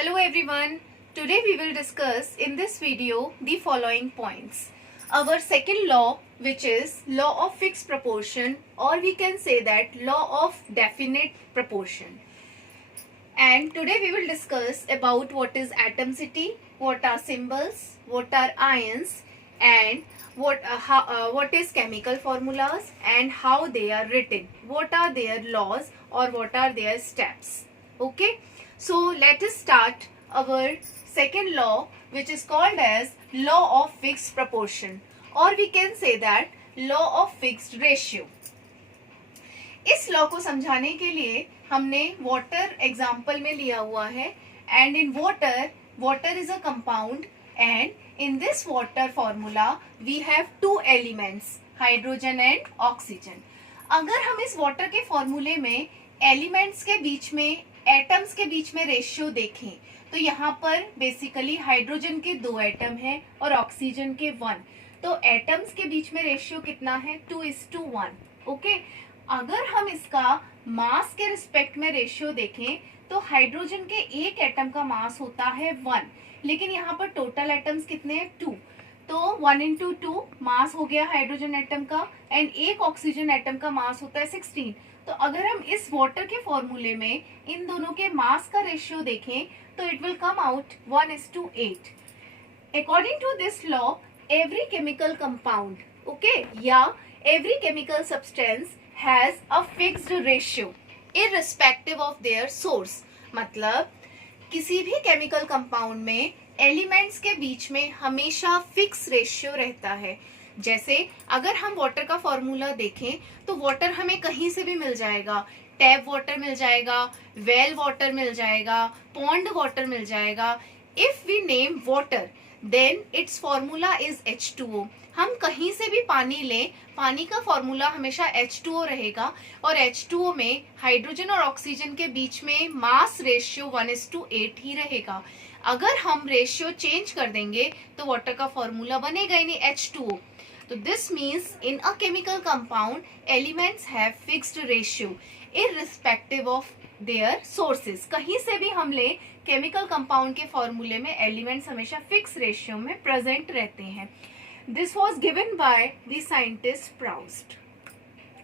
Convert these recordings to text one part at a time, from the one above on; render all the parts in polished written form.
Hello everyone. Today we will discuss in this video the following points. Our second law, which is law of fixed proportion, or we can say that law of definite proportion. And today we will discuss about what is atomicity, what are symbols, what are ions, and what is chemical formulas and how they are written, what are their laws or what are their steps. Okay, so let us start our second law, which is called as law of fixed proportion, or we can say that law of fixed ratio. इस law को समझाने के लिए हमने water example में लिया हुआ है. And in water is a compound, and in this water formula we have two elements, hydrogen and oxygen. अगर हम इस वाटर के फॉर्मूले में एलिमेंट्स के बीच में, एटम्स के बीच में रेशियो देखें तो यहाँ पर बेसिकली हाइड्रोजन के 2 एटम हैं और ऑक्सीजन के 1. तो एटम्स के बीच में रेशियो कितना है? 2:1. ओके, अगर हम इसका मास के रिस्पेक्ट में रेशियो देखें तो हाइड्रोजन के एक एटम का मास होता है 1, लेकिन यहाँ पर टोटल एटम्स कितने हैं? 2. तो 1 into 2 मास हो गया हाइड्रोजन एटम का, एंड एक ऑक्सीजन एटम का मास होता है 16. तो अगर हम इस वाटर के फॉर्मूले में इन दोनों के मास का रेशियो देखें तो it will come out 1:8. According to this law every chemical compound, okay, या every chemical substance has a fixed ratio irrespective of their source. मतलब किसी भी केमिकल कंपाउंड में एलिमेंट्स के बीच में हमेशा फिक्स रेशियो रहता है. जैसे अगर हम वाटर का फॉर्मूला देखें तो वाटर हमें कहीं से भी मिल जाएगा. टैप वाटर मिल जाएगा, वेल वाटर मिल जाएगा, पॉन्ड वाटर मिल जाएगा. If we name water then its formula is H2O. हम कहीं से भी पानी लें, पानी का फॉर्मूला हमेशा H2O रहेगा, और H2O में हाइड्रोजन और ऑक्सीजन के बीच में मास रेशियो 1:8 ही रहेगा. अगर हम रेशियो चेंज कर देंगे तो वाटर का फॉर्मूला बनेगा ही नहीं, H2O. तो this means in a chemical compound elements have fixed ratio irrespective of their sources. कहीं से भी हम ले, केमिकल कंपाउंड के फॉर्मूले में एलिमेंट्स हमेशा फिक्स रेशियो में प्रेजेंट रहते हैं. This was given by the scientist Proust.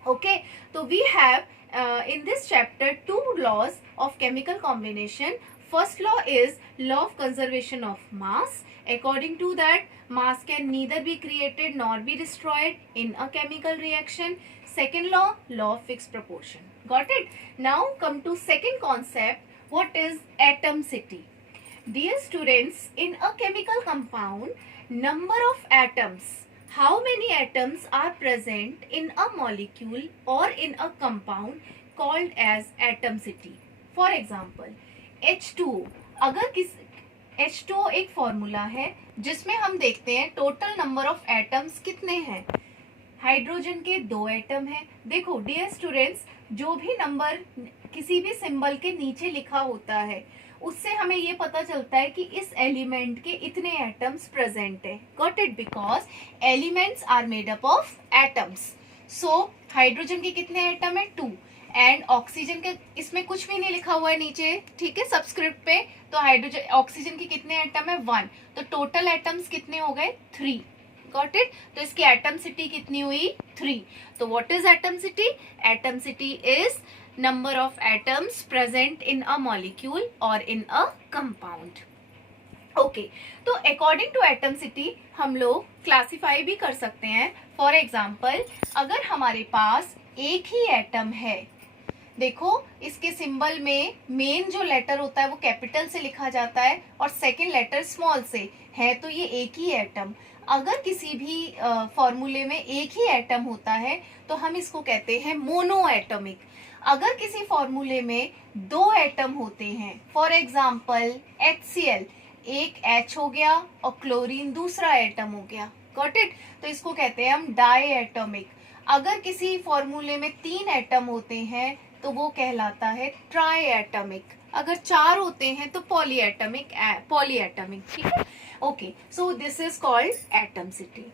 Okay, so we have in this chapter 2 laws of chemical combination. First law is law of conservation of mass. According to that, mass can neither be created nor be destroyed in a chemical reaction. Second law, law of fixed proportion. Got it? Now come to second concept. What is atomicity? Dear students, in a chemical compound, number of atoms, how many atoms are present in a molecule or in a compound called as atomicity. For example, H2O. अगर H2O एक formula है जिसमें हम देखते हैं total number of atoms कितने हैं. Hydrogen के 2 एटम हैं. देखो डियर स्टूडेंट्स, जो भी नंबर किसी भी सिंबल के नीचे लिखा होता है उससे हमें ये पता चलता है कि इस एलिमेंट के इतने एटम्स प्रेजेंट है. Got it? Because elements are made up of atoms. So hydrogen के कितने एटम है? 2. एंड ऑक्सीजन के इसमें कुछ भी नहीं लिखा हुआ है नीचे, ठीक है, सबस्क्रिप्ट पे. तो हाइड्रोजन ऑक्सीजन के कितने एटम है? 1. तो टोटल एटम्स कितने हो गए? 3. Got it? तो इसकी एटमसिटी कितनी हुई? 3. तो what is atomicity? Atomicity is number of atoms present in a molecule or in a compound. Okay, तो according to atomicity हम लोग क्लासीफाई भी कर सकते हैं. फॉर एग्जाम्पल, अगर हमारे पास एक ही एटम है, देखो इसके सिंबल में मेन जो लेटर होता है वो कैपिटल से लिखा जाता है और सेकेंड लेटर स्मॉल से है, तो ये एक ही एटम. अगर किसी भी फॉर्मूले में एक ही एटम होता है तो हम इसको कहते हैं मोनो एटॉमिक. अगर किसी फॉर्मूले में 2 एटम होते हैं, फॉर एग्जाम्पल HCl, एक H हो गया और क्लोरीन दूसरा एटम हो गया. Got it? तो इसको कहते हैं हम डाई एटॉमिक. अगर किसी फॉर्मूले में 3 एटम होते हैं तो वो कहलाता है ट्राई एटॉमिक. अगर 4 होते हैं तो पॉली एटॉमिक. ठीक है? Okay, so this is called atomicity.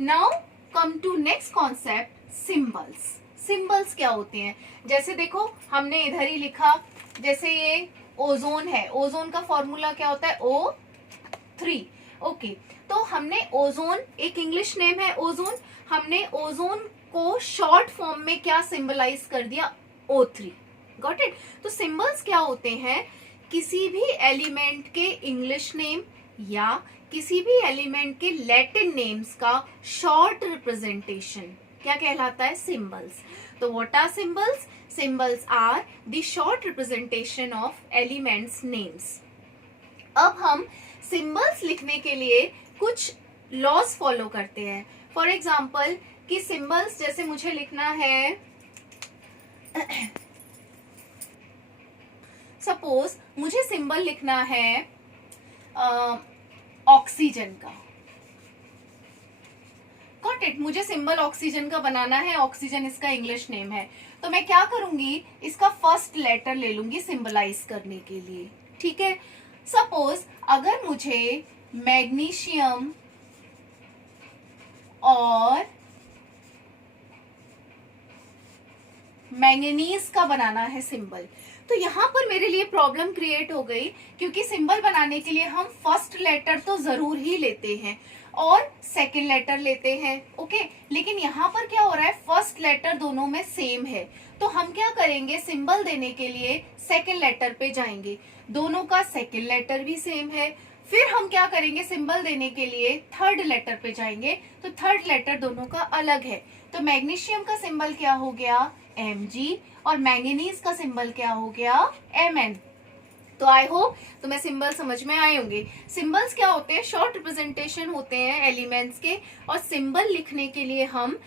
Now come to next concept, symbols. Symbols क्या होते हैं? जैसे देखो हमने इधर ही लिखा, जैसे ये ओजोन है, ओजोन का फॉर्मूला क्या होता है, O3। ओके, तो हमने ओजोन, एक इंग्लिश नेम है ओजोन, हमने ओजोन को शॉर्ट फॉर्म में क्या सिंबलाइज कर दिया, O3। Got it. तो सिंबल्स क्या होते हैं, किसी भी एलिमेंट के इंग्लिश नेम या किसी भी एलिमेंट के लैटिन नेम्स का शॉर्ट रिप्रेजेंटेशन क्या कहलाता है, सिंबल्स। तो what are symbols, symbols are the short representation of elements names. अब हम सिंबल्स लिखने के लिए कुछ लॉज फॉलो करते हैं। फॉर एग्जाम्पल कि सिंबल्स जैसे मुझे लिखना है, सपोज मुझे सिंबल लिखना है ऑक्सीजन का, गॉट इट, मुझे सिंबल ऑक्सीजन का बनाना है, ऑक्सीजन इसका इंग्लिश नेम है, तो मैं क्या करूंगी, इसका फर्स्ट लेटर ले लूंगी सिंबलाइज करने के लिए, ठीक है। सपोज अगर मुझे मैग्नीशियम और मैंगनीज का बनाना है सिंबल, तो यहां पर मेरे लिए प्रॉब्लम क्रिएट हो गई, क्योंकि सिंबल बनाने के लिए हम फर्स्ट लेटर तो जरूर ही लेते हैं और सेकंड लेटर लेते हैं, ओके। लेकिन यहाँ पर क्या हो रहा है, फर्स्ट लेटर दोनों में सेम है, तो हम क्या करेंगे, सिंबल देने के लिए सेकंड लेटर पे जाएंगे, दोनों का सेकंड लेटर भी सेम है। फिर हम क्या करेंगे, सिंबल देने के लिए थर्ड लेटर पे जाएंगे, तो थर्ड लेटर दोनों का अलग है, तो मैग्नीशियम का सिंबल क्या हो गया, Mg, और मैंगनीज का सिंबल क्या हो गया, Mn। तो आई होप तुम्हें सिंबल समझ में आए होंगे। सिंबल्स क्या होते हैं, शॉर्ट रिप्रेजेंटेशन होते हैं एलिमेंट्स के, और सिंबल लिखने के लिए हम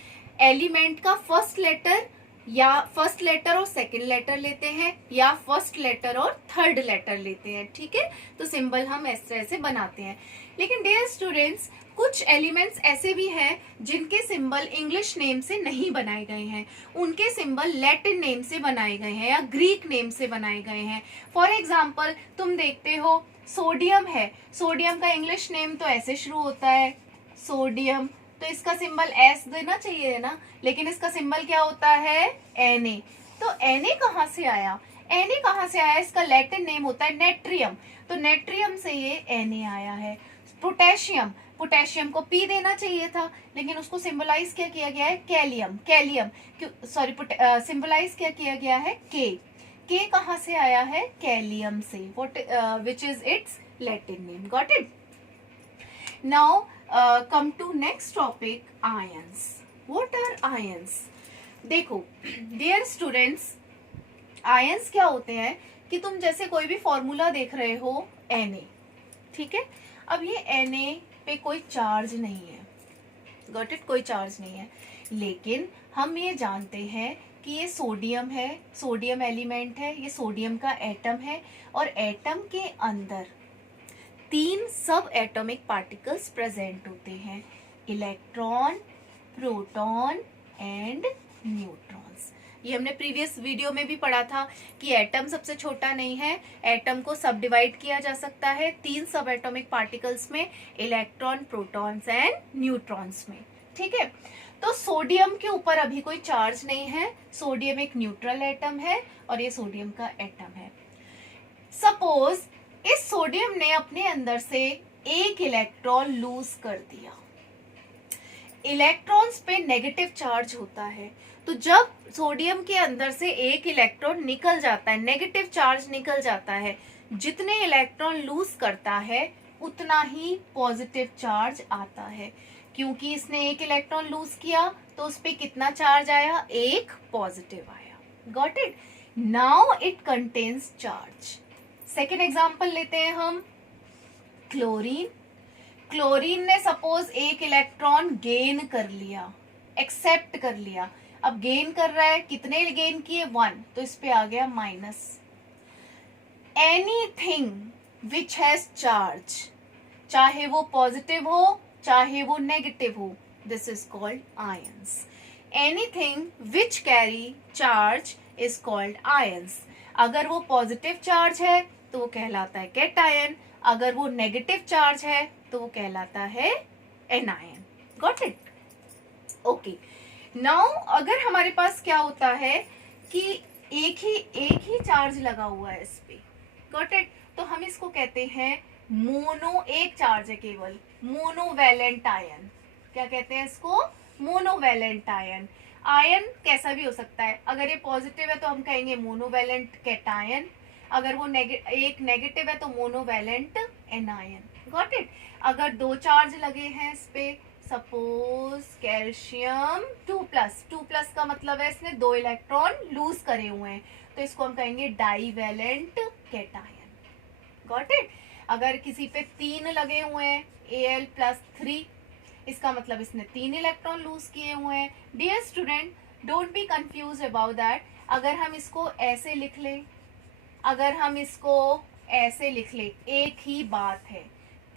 एलिमेंट का फर्स्ट लेटर या फर्स्ट लेटर और सेकंड लेटर लेते हैं, या फर्स्ट लेटर और थर्ड लेटर लेते हैं, ठीक है। तो सिंबल हम इस तरह से बनाते हैं। लेकिन डियर स्टूडेंट्स, कुछ एलिमेंट्स ऐसे भी हैं जिनके सिंबल इंग्लिश नेम से नहीं बनाए गए हैं, उनके सिंबल लैटिन नेम से बनाए गए हैं या ग्रीक नेम से बनाए गए हैं। फॉर एग्जाम्पल तुम देखते हो सोडियम है, सोडियम का इंग्लिश नेम तो ऐसे शुरू होता है, सोडियम, तो इसका सिंबल एस देना चाहिए है ना, लेकिन इसका सिंबल क्या होता है, Na। तो Na कहाँ से आया, Na कहाँ से आया, इसका लैटिन नेम होता है नेट्रियम, तो नेट्रियम से ये Na आया है। पोटेशियम, पोटेशियम को P देना चाहिए था, लेकिन उसको सिंबलाइज क्या किया गया है, कैलियम, कैलियम, सॉरी सिंबलाइज क्या किया गया है, K कहाँ से आया है, कैलियम से, which is its Latin name, got it. Now come to next topic, ions. What are ions, देखो डियर स्टूडेंट्स, आयंस क्या होते हैं कि तुम जैसे कोई भी फॉर्मूला देख रहे हो Na, ठीक है, अब ये Na पे कोई चार्ज नहीं है, गॉट इट, कोई चार्ज नहीं है, लेकिन हम ये जानते हैं कि ये सोडियम है, सोडियम एलिमेंट है, ये सोडियम का एटम है, और एटम के अंदर 3 सब एटॉमिक पार्टिकल्स प्रेजेंट होते हैं, इलेक्ट्रॉन, प्रोटॉन एंड न्यूट्रॉन्स। ये हमने प्रीवियस वीडियो में भी पढ़ा था कि एटम सबसे छोटा नहीं है, एटम को सब डिवाइड किया जा सकता है 3 सब एटॉमिक पार्टिकल्स में, इलेक्ट्रॉन, प्रोटॉन्स एंड न्यूट्रॉन्स में, ठीक है। तो सोडियम के ऊपर अभी कोई चार्ज नहीं है, सोडियम एक न्यूट्रल एटम है और ये सोडियम का एटम है। सपोज इस सोडियम ने अपने अंदर से एक इलेक्ट्रॉन लूज कर दिया, इलेक्ट्रॉन्स पे नेगेटिव चार्ज होता है, तो जब सोडियम के अंदर से एक इलेक्ट्रॉन निकल जाता है, नेगेटिव चार्ज निकल जाता है, जितने इलेक्ट्रॉन लूज करता है उतना ही पॉजिटिव चार्ज आता है, क्योंकि इसने एक इलेक्ट्रॉन लूज किया तो उस पे कितना चार्ज आया, एक पॉजिटिव आया, got it. Now it contains charge. Second example लेते हैं हम, क्लोरीन। क्लोरीन ने सपोज एक इलेक्ट्रॉन गेन कर लिया, एक्सेप्ट कर लिया, अब गेन कर रहा है, कितने गेन किए, 1, तो इस पे आ गया minus. Anything which has charge, चाहे वो पॉजिटिव हो चाहे वो नेगेटिव हो, this is called ions. Anything which carry charge is called ions. अगर वो पॉजिटिव चार्ज है तो वो कहलाता है कैटायन, अगर वो नेगेटिव चार्ज है तो वो कहलाता है anion, got it, okay. Now अगर हमारे पास क्या होता है कि एक ही चार्ज लगा हुआ है इस पे, गॉट इट। तो हम इसको कहते हैं मोनो, एक चार्ज है केवल, मोनोवैलेंट आयन। क्या कहते हैं इसको? Monovalent ion. आयन कैसा भी हो सकता है, अगर ये पॉजिटिव है तो हम कहेंगे मोनोवैलेंट कैटायन, अगर वो एक नेगेटिव है तो मोनोवैलेंट एनायन। Got it. अगर दो चार्ज लगे हैं इस पे, सपोज कैल्शियम 2+, 2+ का मतलब है इसने 2 इलेक्ट्रॉन लूज करे हुए हैं, तो इसको हम कहेंगे डाईवैलेंट कैटायन। Got it. अगर किसी पे 3 लगे हुए हैं, Al+3, इसका मतलब इसने 3 इलेक्ट्रॉन लूज किए हुए हैं। Dear student, don't be confuse about that. अगर हम इसको ऐसे लिख लें, अगर हम इसको ऐसे लिख ले, एक ही बात है,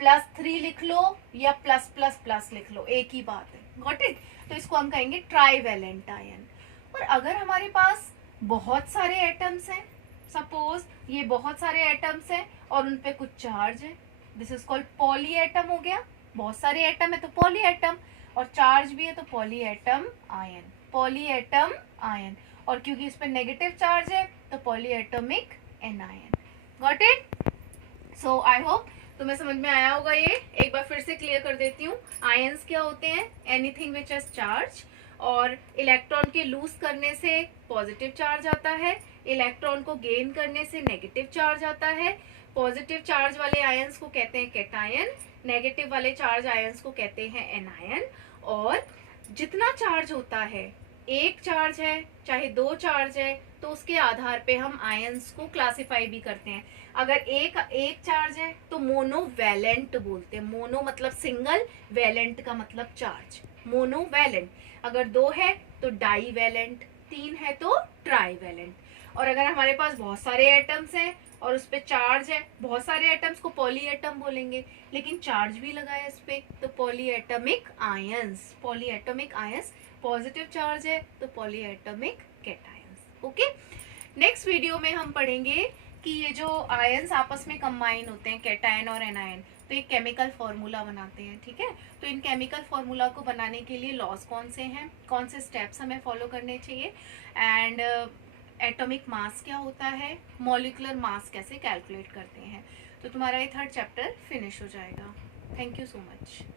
+3 लिख लो या +++ लिख लो, एक ही बात है। Got it. तो इसको हम कहेंगे ट्राईवैलेंट आयन। और अगर हमारे पास बहुत सारे एटम्स हैं, सपोज ये बहुत सारे एटम्स हैं और उन पे कुछ चार्ज है, this is called poly atom हो गया। बहुत सारे एटम है तो पॉली एटम, और चार्ज भी है तो poly atom ion, poly atom ion. और क्योंकि इस पे नेगेटिव चार्ज है तो poly atomic anion. Got it. So I hope तुम्हें समझ में आया होगा। ये एक बार फिर से क्लियर कर देती हूँ। आयंस क्या होते हैं? एनीथिंग विच हैज चार्ज, और इलेक्ट्रॉन के लूज करने से पॉजिटिव चार्ज आता है, इलेक्ट्रॉन को गेन करने से नेगेटिव चार्ज आता है। पॉजिटिव चार्ज वाले आयंस को कहते हैं कैटायन, नेगेटिव वाले चार्ज आयंस को कहते हैं एनायन। और जितना चार्ज होता है, एक चार्ज है चाहे दो चार्ज है, तो उसके आधार पे हम आयंस को क्लासिफाई भी करते हैं। अगर एक चार्ज है तो मोनोवैलेंट बोलते हैं, मोनो मतलब सिंगल, वैलेंट का मतलब चार्ज, मोनोवैलेंट। अगर दो है तो डाईवैलेंट, तीन है तो ट्राईवैलेंट। और अगर हमारे पास बहुत सारे एटम्स हैं और उस पे चार्ज है, बहुत सारे एटम्स को पॉली एटम बोलेंगे, लेकिन चार्ज भी लगा है इस पे, तो poly atomic ions, poly atomic ions. Positive charge है तो poly atomic cations. Okay. Next video में हम पढ़ेंगे कि ये जो आयंस आपस में कंबाइन होते हैं, कैटायन और एनायन, तो एक केमिकल फॉर्मूला बनाते हैं। ठीक है। तो इन केमिकल फॉर्मूला को बनाने के लिए लॉज कौन से हैं, कौन से स्टेप्स हमें फॉलो करने चाहिए, एंड एटॉमिक मास क्या होता है, मॉलिक्यूलर मास कैसे कैलकुलेट करते हैं। तो तुम्हारा ये 3rd चैप्टर फिनिश हो जाएगा। Thank you so much.